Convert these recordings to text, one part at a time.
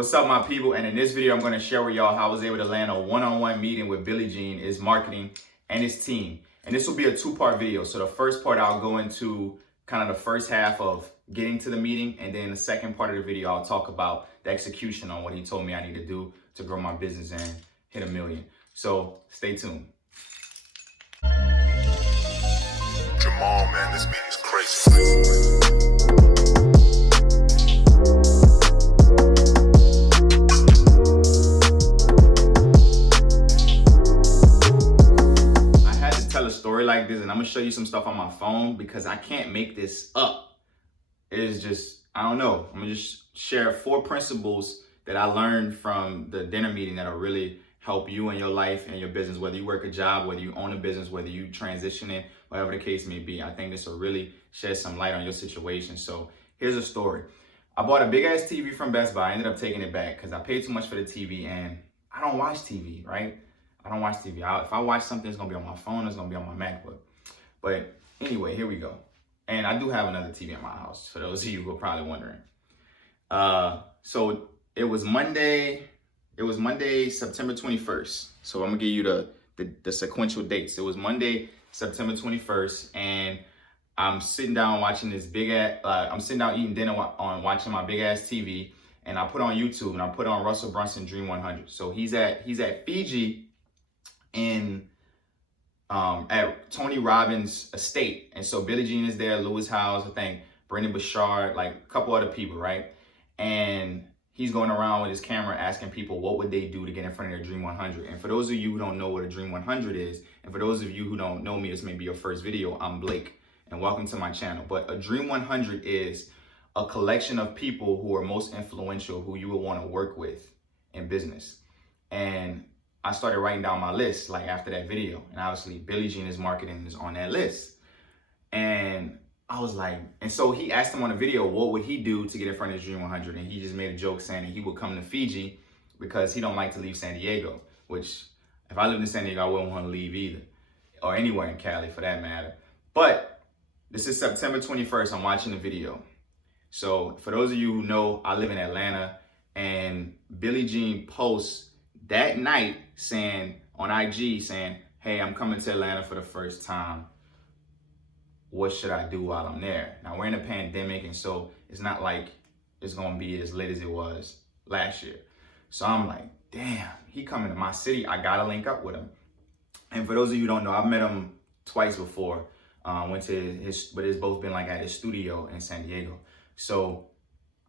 What's up, my people? And in this video, I'm going to share with y'all how I was able to land a one-on-one meeting with Billy Jean, his marketing, and his team. And this will be a two-part video. So the first part, I'll go into kind of the first half of getting to the meeting. And then the second part of the video, I'll talk about the execution on what he told me I need to do to grow my business and hit 1 million. So stay tuned. Jamal, man, this meeting is crazy. Story like this, and I'm gonna show you some stuff on my phone because I can't make this up. It is just, I don't know. I'm gonna just share 4 principles that I learned from the dinner meeting that'll really help you in your life and your business, whether you work a job, whether you own a business, whether you transitioning, whatever the case may be. I think this will really shed some light on your situation. So here's a story. I bought a big ass TV from Best Buy. I ended up taking it back because I paid too much for the TV, and I don't watch TV, right? I don't watch TV. If I watch something, it's going to be on my phone. It's going to be on my MacBook. But anyway, here we go. And I do have another TV in my house, for those of you who are probably wondering. So it was Monday. It was Monday, September 21st. So I'm going to give you the sequential dates. It was Monday, September 21st. And I'm sitting down watching this I'm sitting down eating dinner watching my big ass TV. And I put on YouTube and I put on Russell Brunson Dream 100. So he's at Fiji at Tony Robbins' estate. And so Billy Jean is there, Lewis Howes, I think, Brendan Bouchard, like a couple other people, right? And he's going around with his camera asking people what would they do to get in front of their Dream 100. And for those of you who don't know what a Dream 100 is, and for those of you who don't know me, this may be your first video, I'm Blake, and welcome to my channel. But a Dream 100 is a collection of people who are most influential, who you would want to work with in business. And I started writing down my list like after that video, and obviously Billy Jean is marketing is on that list. And I was like, and so he asked him on the video, what would he do to get in front of his Dream 100? And he just made a joke saying that he would come to Fiji because he don't like to leave San Diego, which if I lived in San Diego, I wouldn't want to leave either, or anywhere in Cali for that matter. But this is September 21st, I'm watching the video. So for those of you who know, I live in Atlanta, and Billy Jean posts that night saying on IG saying, hey, I'm coming to Atlanta for the first time. What should I do while I'm there? Now we're in a pandemic, and so it's not like it's gonna be as lit as it was last year. So I'm like, damn, he coming to my city. I gotta link up with him. And for those of you who don't know, I've met him twice before. Went to but it's both been like at his studio in San Diego. So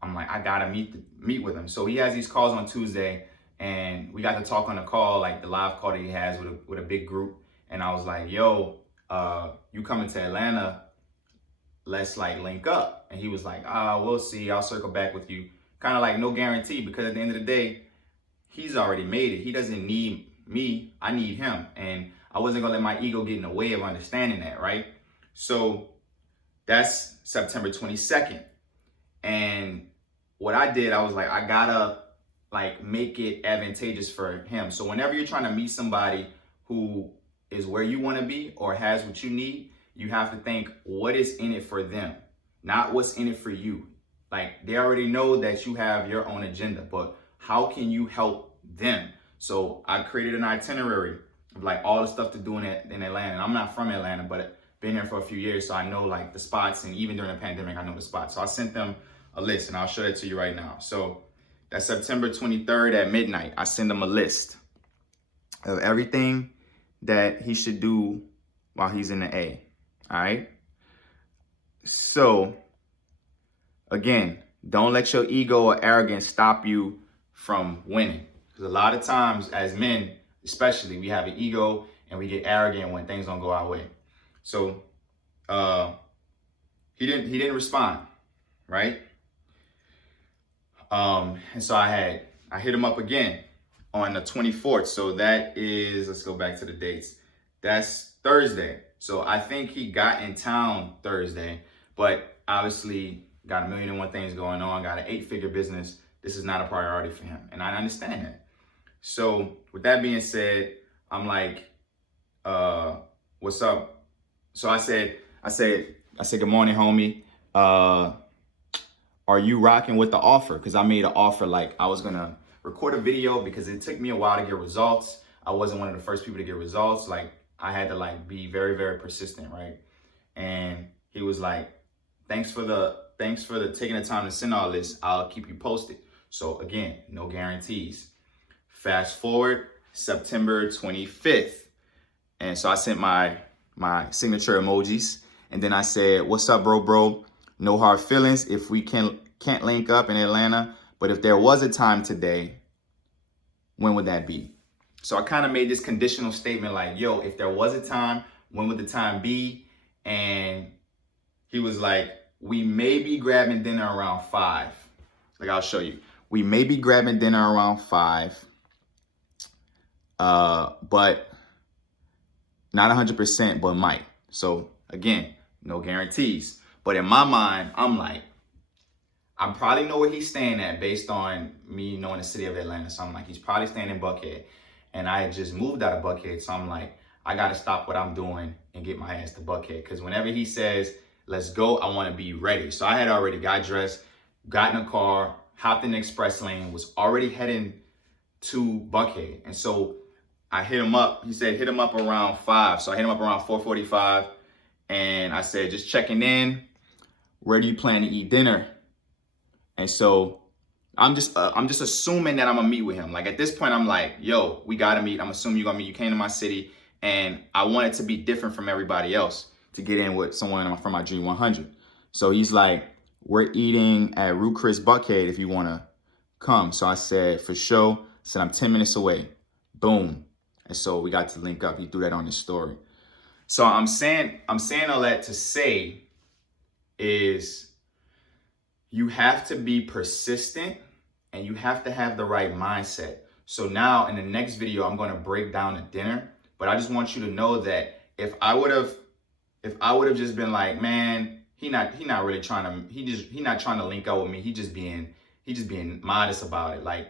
I'm like, I gotta meet with him. So he has these calls on Tuesday, and we got to talk on the call, like the live call that he has with a big group. And I was like, yo, you coming to Atlanta? Let's like link up. And he was like, we'll see. I'll circle back with you. Kind of like no guarantee, because at the end of the day, he's already made it. He doesn't need me. I need him. And I wasn't gonna let my ego get in the way of understanding that, right? So that's September 22nd. And what I did, I was like, I gotta like make it advantageous for him. So whenever you're trying to meet somebody who is where you want to be or has what you need, you have to think what is in it for them, not what's in it for you. Like they already know that you have your own agenda, but how can you help them? So I created an itinerary of like all the stuff to do in Atlanta. And I'm not from Atlanta, but been here for a few years, so I know like the spots, and even during the pandemic, I know the spots. So I sent them a list, and I'll show it to you right now. So that's September 23rd at midnight. I send him a list of everything that he should do while he's in the A. All right. So again, don't let your ego or arrogance stop you from winning. Because a lot of times as men, especially, we have an ego and we get arrogant when things don't go our way. So he didn't respond, right? And so I hit him up again on the 24th. So that is, let's go back to the dates. That's Thursday. So I think he got in town Thursday, but obviously got 1,000,001 things going on, got an 8-figure business. This is not a priority for him. And I understand that. So with that being said, I'm like, what's up? So I said, good morning, homie. are you rocking with the offer? Because I made an offer, like I was gonna record a video because it took me a while to get results. I wasn't one of the first people to get results. Like I had to like be very, very persistent, right? And he was like, thanks for the taking the time to send all this. I'll keep you posted. So again, no guarantees. Fast forward September 25th. And so I sent my signature emojis. And then I said, what's up, bro? No hard feelings if we can't link up in Atlanta. But if there was a time today, when would that be? So I kind of made this conditional statement like, yo, if there was a time, when would the time be? And he was like, we may be grabbing dinner around 5. Like, I'll show you. We may be grabbing dinner around 5. But not 100%, but might. So again, no guarantees. But in my mind, I'm like, I probably know where he's staying at based on me knowing the city of Atlanta. So I'm like, he's probably staying in Buckhead. And I had just moved out of Buckhead. So I'm like, I got to stop what I'm doing and get my ass to Buckhead. Because whenever he says, let's go, I want to be ready. So I had already got dressed, got in a car, hopped in the express lane, was already heading to Buckhead. And so I hit him up. He said, hit him up around 5. So I hit him up around 4:45. And I said, just checking in. Where do you plan to eat dinner? And so I'm just assuming that I'm gonna meet with him. Like at this point, I'm like, yo, we gotta meet. I'm assuming you're gonna meet. You came to my city, and I want it to be different from everybody else to get in with someone from my Dream 100. So he's like, we're eating at Ruth Chris Buckhead if you wanna come. So I said, for sure. I said, I'm 10 minutes away. Boom. And so we got to link up. He threw that on his story. So I'm saying all that to say is you have to be persistent and you have to have the right mindset. So now in the next video, I'm going to break down the dinner, but I just want you to know that if I would have just been like, man, he not really trying to, he not trying to link up with me. He just being modest about it. Like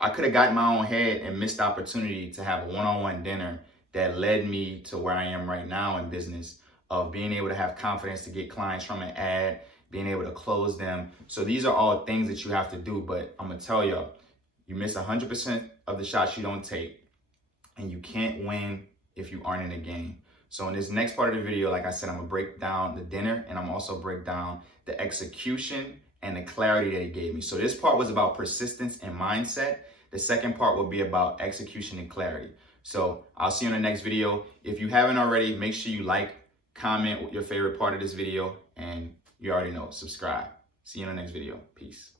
I could have gotten my own head and missed the opportunity to have a one-on-one dinner that led me to where I am right now in business, of being able to have confidence to get clients from an ad, being able to close them. So these are all things that you have to do, but I'm gonna tell y'all, you miss 100% of the shots you don't take, and you can't win if you aren't in the game. So in this next part of the video, like I said, I'm gonna break down the dinner, and I'm also break down the execution and the clarity that he gave me. So this part was about persistence and mindset. The second part will be about execution and clarity. So I'll see you in the next video. If you haven't already, make sure you like, comment your favorite part of this video, and you already know, subscribe. See you in the next video. Peace.